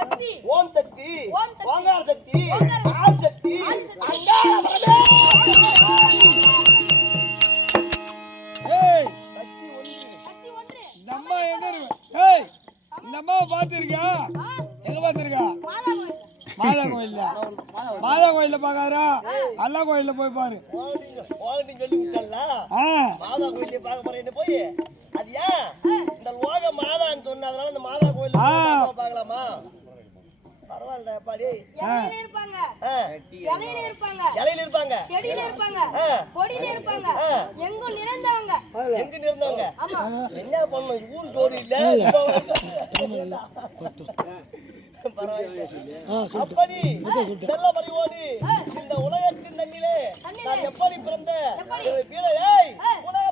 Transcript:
ஓம் சக்தி ஓங்கார சக்தி ஆதி சக்தி அங்கார பரமே. ஏய் சக்தி ஒன்று. இந்த அம்மா எங்க இருக்கு? ஏய் இந்த அம்மாவை பாத்திருக்கா? எங்க பாத்திருக்கா? மாதா கோயில்ல. மாதா கோயில்ல பாக்காதா? அல்லா கோயில்ல போய் பாரு. ஓகே சொல்லி விட்டல்ல. மாதா கோயில்ல பார்க்க போறேன்னு போய் அது ஏன் இந்த லோக மாதான்னு சொன்னதுனால இந்த மாதா கோயில்ல பார்க்கலாமா? பரவாயில்ல பாடி. இலையில இருப்பாங்க, செடியில இருப்பாங்க, கொடியில இருப்பாங்க, எங்கும் நிறைந்தவங்க. எங்க நிறைந்தவங்க? என்ன பண்ணணும்? ஊர் ஜோடி இல்ல. அப்படி நல்ல பரிவோடி இந்த உலகத்தின் தண்ணிலே நான் எப்படி பிறந்த உலக